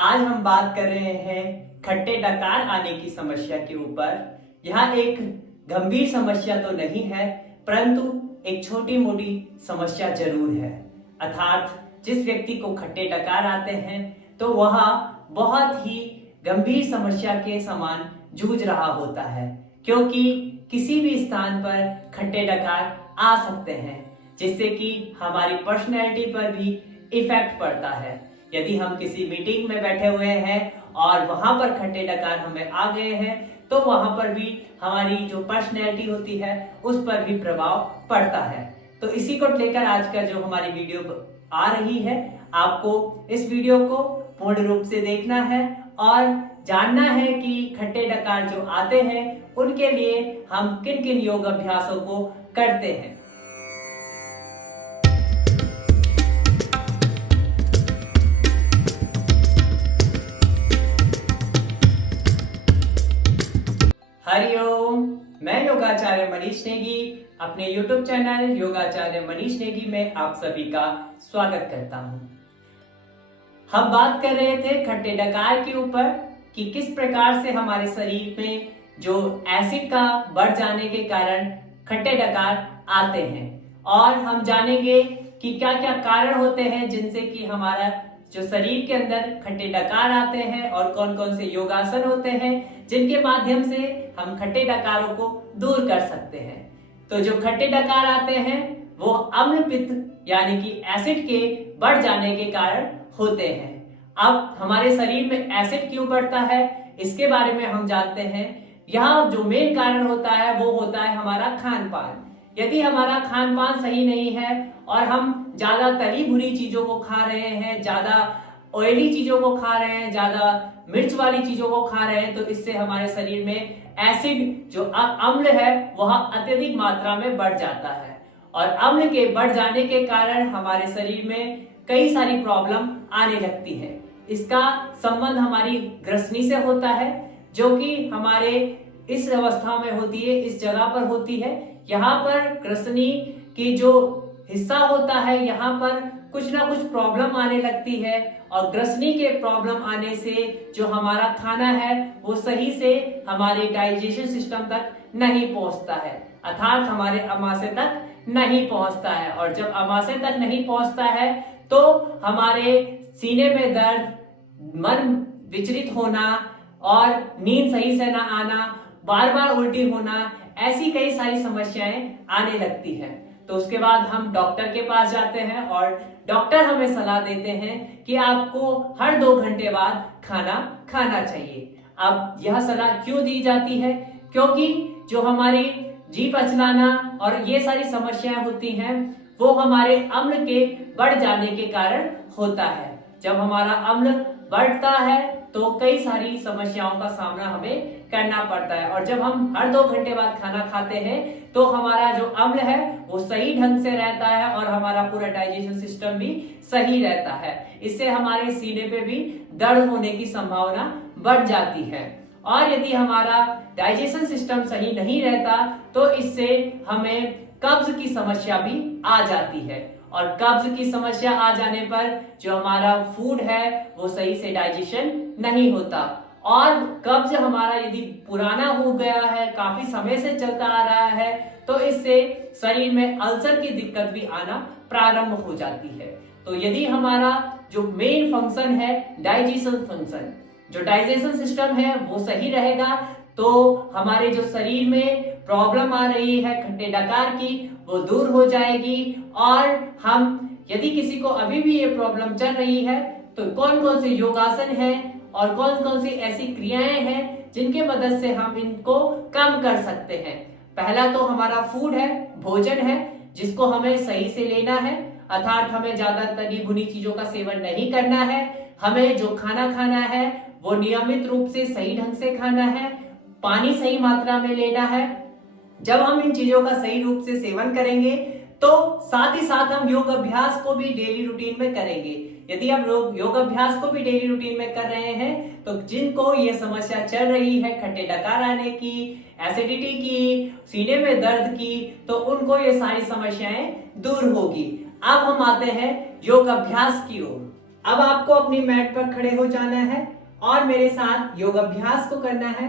आज हम बात कर रहे हैं खट्टे डकार आने की समस्या के ऊपर। यह एक गंभीर समस्या तो नहीं है, परंतु एक छोटी मोटी समस्या जरूर है। अर्थात जिस व्यक्ति को खट्टे डकार आते हैं तो वह बहुत ही गंभीर समस्या के समान जूझ रहा होता है, क्योंकि किसी भी स्थान पर खट्टे डकार आ सकते हैं, जिससे कि हमारी पर्सनैलिटी पर भी इफेक्ट पड़ता है। यदि हम किसी मीटिंग में बैठे हुए हैं और वहां पर खट्टे डकार हमें आ गए हैं तो वहां पर भी हमारी जो पर्सनैलिटी होती है उस पर भी प्रभाव पड़ता है। तो इसी को लेकर आज का जो हमारी वीडियो आ रही है, आपको इस वीडियो को पूर्ण रूप से देखना है और जानना है कि खट्टे डकार जो आते हैं उनके लिए हम किन किन योग अभ्यासों को करते हैं। हरिओम, मैं योगाचार्य मनीष नेगी अपने YouTube चैनल योगाचार्य मनीष नेगी में आप सभी का स्वागत करता हूं। हम बात कर रहे थे खट्टे डकार के ऊपर कि किस प्रकार से हमारे शरीर में जो एसिड का बढ़ जाने के कारण खट्टे डकार आते हैं, और हम जानेंगे कि क्या क्या कारण होते हैं जिनसे कि हमारा जो शरीर के अंदर खट्टे डकार आते हैं और कौन कौन से योगासन होते हैं जिनके माध्यम से हम खट्टे डकारों को दूर कर सकते हैं। तो जो खट्टे डकार आते हैं वो अम्ल पित्त यानी कि एसिड के बढ़ जाने के कारण होते हैं। अब हमारे शरीर में एसिड क्यों बढ़ता है इसके बारे में हम जानते हैं। यहाँ जो मेन कारण होता है वो होता है हमारा खान पान। यदि हमारा खान पान सही नहीं है और हम ज्यादा तली भुनी चीजों को खा रहे हैं, ज्यादा ऑयली चीजों को खा रहे हैं, ज्यादा मिर्च वाली चीजों को खा रहे हैं, तो इससे हमारे शरीर में एसिड जो अम्ल है वह अत्यधिक मात्रा में बढ़ जाता है। और अम्ल के बढ़ जाने के कारण हमारे शरीर में कई सारी प्रॉब्लम आने लगती है। इसका संबंध हमारी ग्रसनी से होता है, जो कि हमारे इस अवस्था में होती है, इस जगह पर होती है। यहाँ पर ग्रसनी की जो हिस्सा होता है यहाँ पर कुछ ना कुछ प्रॉब्लम आने लगती है, और ग्रसनी के प्रॉब्लम आने से जो हमारा खाना है वो सही से हमारे डाइजेशन सिस्टम तक नहीं पहुंचता है, अर्थात हमारे अमाशय तक नहीं पहुंचता है। और जब अमाशय तक नहीं पहुंचता है तो हमारे सीने में दर्द, मन विचलित होना और नींद सही से ना आना, बार बार उल्टी होना, ऐसी कई सारी समस्याएं आने लगती हैं। तो उसके बाद हम डॉक्टर के पास जाते हैं और डॉक्टर हमें सलाह देते हैं कि आपको हर 2 घंटे बाद खाना खाना चाहिए। अब यह सलाह क्यों दी जाती है? क्योंकि जो हमारी जीभ अचलाना और ये सारी समस्याएं होती हैं वो हमारे अम्ल के बढ़ जाने के कारण होता है। जब हमारा अम्ल बढ़ता है तो कई सारी समस्याओं का सामना हमें करना पड़ता है, और जब हम हर 2 घंटे बाद खाना खाते हैं तो हमारा जो अम्ल है वो सही ढंग से रहता है और हमारा पूरा डाइजेशन सिस्टम भी सही रहता है। इससे हमारे सीने पे भी दर्द होने की संभावना बढ़ जाती है। और यदि हमारा डाइजेशन सिस्टम सही नहीं रहता तो इससे हमें कब्ज की समस्या भी आ जाती है, और कब्ज की समस्या आ जाने पर जो हमारा फूड है वो सही से डाइजेशन नहीं होता, और कब्ज हमारा यदि पुराना हो गया है, काफी समय से चलता आ रहा है, तो इससे शरीर में अल्सर की दिक्कत भी आना प्रारंभ हो जाती है। तो यदि हमारा जो मेन फंक्शन है डाइजेशन फंक्शन, जो डाइजेशन सिस्टम है वो सही रहेगा तो हमारे जो शरीर में प्रॉब्लम आ रही है खट्टे डकार की वो दूर हो जाएगी। और हम यदि किसी को अभी भी ये प्रॉब्लम चल रही है तो कौन कौन से योगासन है और कौन कौन सी ऐसी क्रियाएं हैं जिनके मदद से हम इनको कम कर सकते हैं। पहला तो हमारा फूड है, भोजन है, जिसको हमें सही से लेना है, अर्थात हमें ज्यादा तली भुनी चीजों का सेवन नहीं करना है। हमें जो खाना खाना है वो नियमित रूप से सही ढंग से खाना है, पानी सही मात्रा में लेना है। जब हम इन चीजों का सही रूप से सेवन करेंगे तो साथ ही साथ हम योग अभ्यास को भी डेली रूटीन में करेंगे। यदि हम योग अभ्यास को भी डेली रूटीन में कर रहे हैं तो जिनको ये समस्या चल रही है खट्टे डकार आने की, एसिडिटी की, सीने में दर्द की, तो उनको ये सारी समस्याएं दूर होगी। अब हम आते हैं योग अभ्यास की ओर। अब आपको अपनी मैट पर खड़े हो जाना है और मेरे साथ योग अभ्यास को करना है।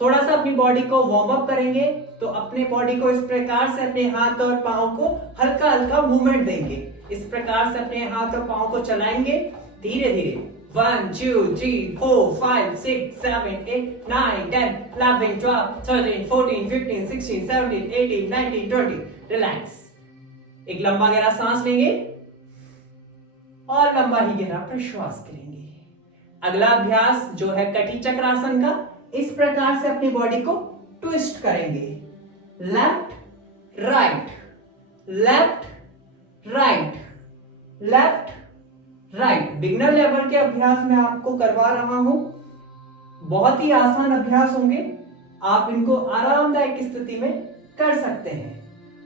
थोड़ा सा अपनी बॉडी को वार्म अप करेंगे, तो अपने बॉडी को इस प्रकार से अपने हाथ और पांव को हल्का हल्का मूवमेंट देंगे। इस प्रकार से अपने हाथ और पांव को चलाएंगे धीरे धीरे। 1 2 3 4 5 6 7 8 9 10 11 12 13 14 15 16 17 18 19 20। रिलैक्स। एक लंबा गहरा सांस लेंगे और लंबा ही गहरा प्रश्वास करेंगे। अगला अभ्यास जो है कटी चक्रासन का, इस प्रकार से अपनी बॉडी को ट्विस्ट करेंगे। Left right, left right, left right. Beginner level के अभ्यास मैं आपको करवा रहा हूं। बहुत ही आसान अभ्यास होंगे, आप इनको आरामदायक स्थिति में कर सकते हैं।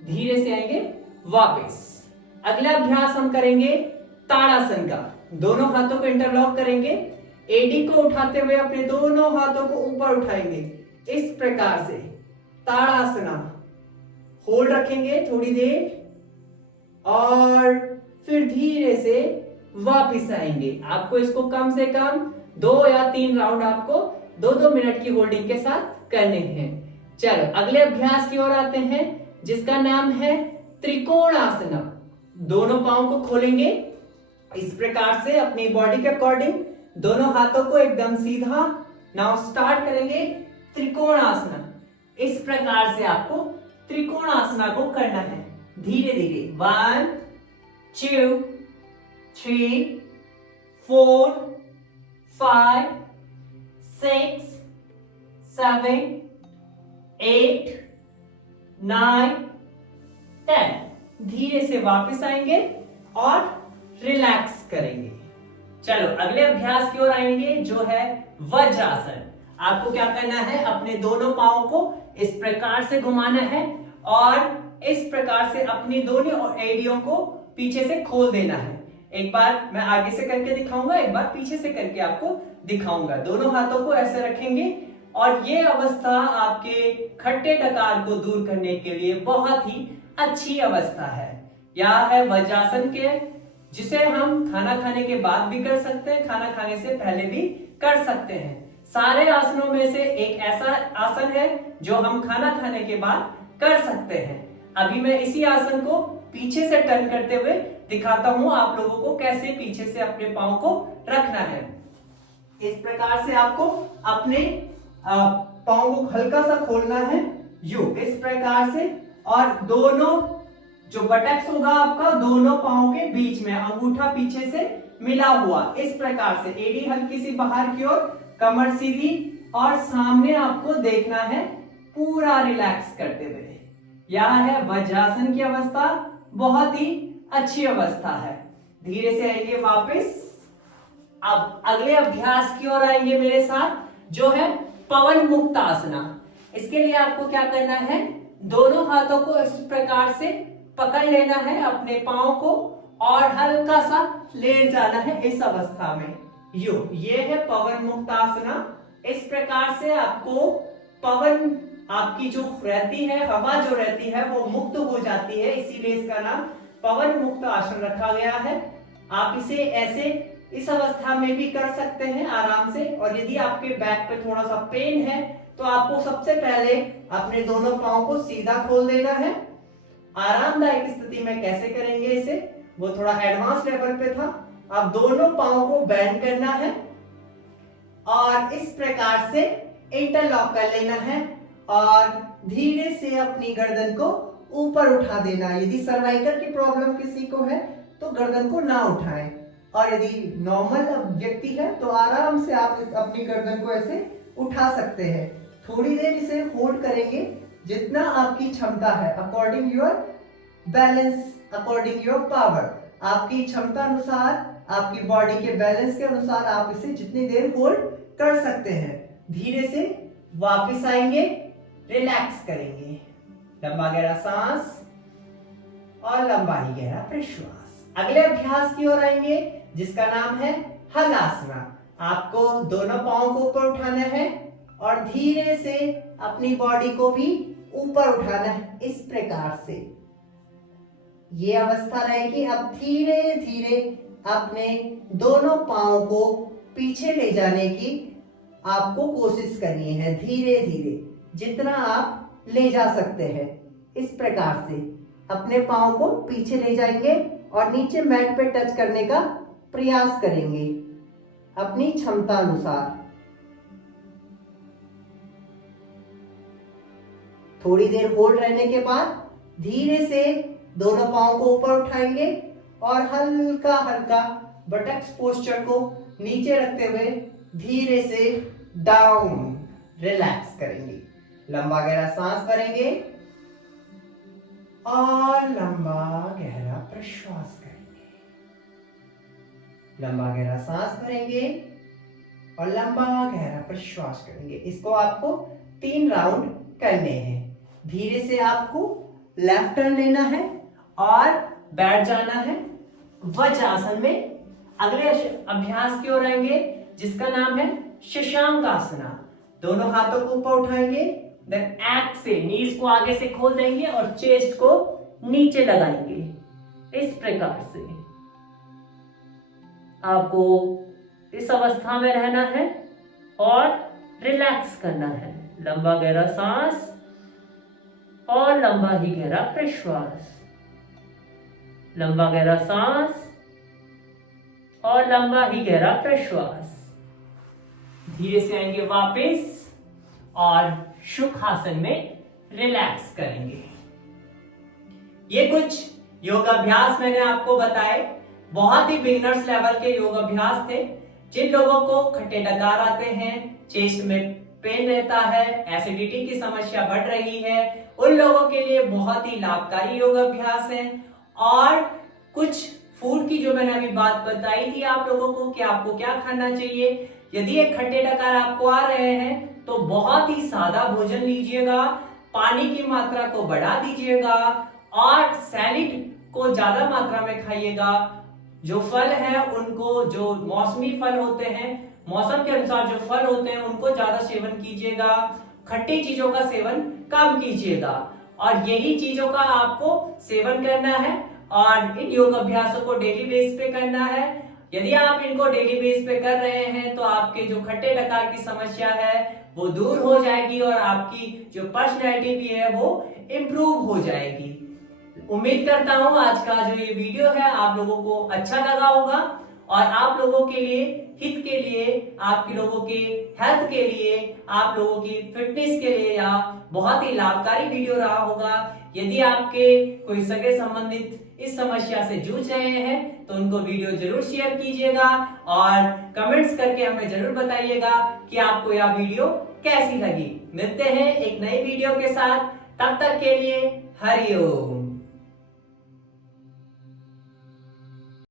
धीरे से आएंगे वापस। अगला अभ्यास हम करेंगे ताड़ासन का। दोनों हाथों को इंटरलॉक करेंगे, एडी को उठाते हुए अपने दोनों हाथों को ऊपर उठाएंगे इस प्रकार से। ताड़ासना। होल्ड रखेंगे थोड़ी देर और फिर धीरे से वापस आएंगे। आपको इसको कम से कम 2 या 3 राउंड आपको 2-2 मिनट की होल्डिंग के साथ करने हैं। चलो अगले अभ्यास की ओर आते हैं, जिसका नाम है त्रिकोणासना। दोनों पांव को खोलेंगे इस प्रकार से अपनी बॉडी के अकॉर्डिंग, दोनों हाथों को एकदम सीधा। नाउ स्टार्ट करेंगे त्रिकोणासना। इस प्रकार से आपको त्रिकोणासना को करना है धीरे धीरे। 1 2 3 4 5 6 7 8 9 10। धीरे से वापस आएंगे और रिलैक्स करेंगे। चलो अगले अभ्यास की ओर आएंगे, जो है वज्रासन। आपको क्या करना है, अपने दोनों पांव को इस प्रकार से घुमाना है और इस प्रकार से अपनी दोनों एड़ियों को पीछे से खोल देना है। एक बार मैं आगे से करके दिखाऊंगा, एक बार पीछे से करके आपको दिखाऊंगा। दोनों हाथों को ऐसे रखेंगे और ये अवस्था आपके खट्टे डकार को दूर करने के लिए बहुत ही अच्छी अवस्था है। यह है वज्रासन के, जिसे हम खाना खाने के बाद भी कर सकते हैं, खाना खाने से पहले भी कर सकते हैं। सारे आसनों में से एक ऐसा आसन है जो हम खाना खाने के बाद कर सकते हैं। अभी मैं इसी आसन को पीछे से टर्न करते हुए दिखाता हूं आप लोगों को कैसे पीछे से अपने पांव को रखना है। इस प्रकार से आपको अपने पांव को हल्का सा खोलना है, इस प्रकार से, और दोनों जो बटक्स होगा आपका दोनों पांव के बीच में, अंगूठा पीछे से मिला हुआ इस प्रकार से। एड़ी हल्की सी बाहर की ओर, कमर सीधी और सामने आपको देखना है पूरा रिलैक्स करते हुए। यह है वज्रासन की अवस्था, बहुत ही अच्छी अवस्था है। धीरे से आएंगे वापस। अब अगले अभ्यास की ओर आएंगे मेरे साथ, जो है पवन मुक्त आसना। इसके लिए आपको क्या करना है, दोनों हाथों को इस प्रकार से पकड़ लेना है अपने पांव को और हल्का सा लेट जाना है इस अवस्था में। ये है पवन मुक्त आसना। इस प्रकार से आपको पवन, आपकी जो रहती है हवा जो रहती है वो मुक्त हो जाती है, इसीलिए इसका नाम पवन मुक्त आसन रखा गया है। आप इसे ऐसे इस अवस्था में भी कर सकते हैं आराम से। और यदि आपके बैक पे थोड़ा सा पेन है तो आपको सबसे पहले अपने दोनों पांव को सीधा खोल देना है। आरामदायक स्थिति में कैसे करेंगे इसे, वो थोड़ा एडवांस लेवल पे था। अब दोनों पांव को बेंड करना है और इस प्रकार से इंटरलॉक कर लेना है और धीरे से अपनी गर्दन को ऊपर उठा देना। यदि सर्वाइकल की प्रॉब्लम किसी को है तो गर्दन को ना उठाएं, और यदि नॉर्मल व्यक्ति है तो आराम से आप अपनी गर्दन को ऐसे उठा सकते हैं। थोड़ी देर इसे होल्ड करेंगे, जितना आपकी क्षमता है, according your balance, according your power. आपकी क्षमता अनुसार, आपकी बॉडी के बैलेंस के अनुसार आप इसे जितनी देर होल्ड कर सकते हैं। धीरे से वापस आएंगे, रिलैक्स करेंगे, लंबा गहरा सांस और लंबा ही गहरा प्रश्वास। अगले अभ्यास की ओर आएंगे, जिसका नाम है हलासना। आपको दोनों पांव को ऊपर उठाना है और धीरे से अपनी बॉडी को भी ऊपर उठाना है इस प्रकार से। ये अवस्था रहेगी। अब धीरे धीरे अपने दोनों पाँव को पीछे ले जाने की आपको कोशिश करनी है, धीरे धीरे जितना आप ले जा सकते हैं। इस प्रकार से अपने पाँव को पीछे ले जाएंगे और नीचे मैट पे टच करने का प्रयास करेंगे अपनी क्षमता अनुसार। थोड़ी देर होल्ड रहने के बाद धीरे से दोनों पाँव को ऊपर उठाएंगे और हल्का हल्का बटक्स पोस्चर को नीचे रखते हुए धीरे से डाउन रिलैक्स करेंगे। लंबा गहरा सांस भरेंगे और लंबा गहरा प्रश्वास करेंगे। लंबा गहरा सांस भरेंगे और लंबा गहरा प्रश्वास करेंगे। इसको आपको 3 राउंड करने हैं। धीरे से आपको लेफ्ट टर्न लेना है और बैठ जाना है वज्रासन में। अगले अभ्यास की ओर आएंगे जिसका नाम है शशांक आसना। दोनों हाथों को ऊपर उठाएंगे, देन एक्स से नीज को आगे से खोल देंगे और चेस्ट को नीचे लगाएंगे। इस प्रकार से आपको इस अवस्था में रहना है और रिलैक्स करना है। लंबा गहरा सांस और लंबा ही गहरा प्रश्वास। लंबा गहरा सांस और लंबा ही गहरा प्रश्वास। धीरे से आएंगे वापस और सुखासन में रिलैक्स करेंगे। ये कुछ योग अभ्यास मैंने आपको बताए, बहुत ही बिगिनर्स लेवल के योग अभ्यास थे। जिन लोगों को खट्टे डकार आते हैं, चेस्ट में पेन रहता है, एसिडिटी की समस्या बढ़ रही है, उन लोगों के लिए बहुत ही लाभकारी योग अभ्यास है। और कुछ फूड की जो मैंने अभी बात बताई थी आप लोगों को कि आपको क्या खाना चाहिए। यदि एक खट्टे डकार आपको आ रहे हैं तो बहुत ही सादा भोजन लीजिएगा, पानी की मात्रा को बढ़ा दीजिएगा और सैलेड को ज्यादा मात्रा में खाइएगा। जो फल है उनको, जो मौसमी फल होते हैं, मौसम के अनुसार जो फल होते हैं उनको ज्यादा सेवन कीजिएगा। खट्टी चीजों का सेवन कम कीजिएगा और यही चीजों का आपको सेवन करना है और इन योग अभ्यासों को डेली बेस पे करना है। यदि आप इनको डेली बेस पे कर रहे हैं तो आपके जो खट्टे डकार की समस्या है वो दूर हो जाएगी और आपकी जो पर्सनैलिटी भी है वो इम्प्रूव हो जाएगी। उम्मीद करता हूं आज का जो ये वीडियो है आप लोगों को अच्छा लगा होगा और आप लोगों के लिए, हित के लिए, आपके लोगों के हेल्थ के लिए, आप लोगों की फिटनेस के लिए या बहुत ही लाभकारी वीडियो रहा होगा। यदि आपके कोई सगे संबंधित इस समस्या से जूझ रहे हैं तो उनको वीडियो जरूर शेयर कीजिएगा और कमेंट्स करके हमें जरूर बताइएगा कि आपको यह वीडियो कैसी लगी। मिलते हैं एक नई वीडियो के साथ, तब तक के लिए हरि ओम।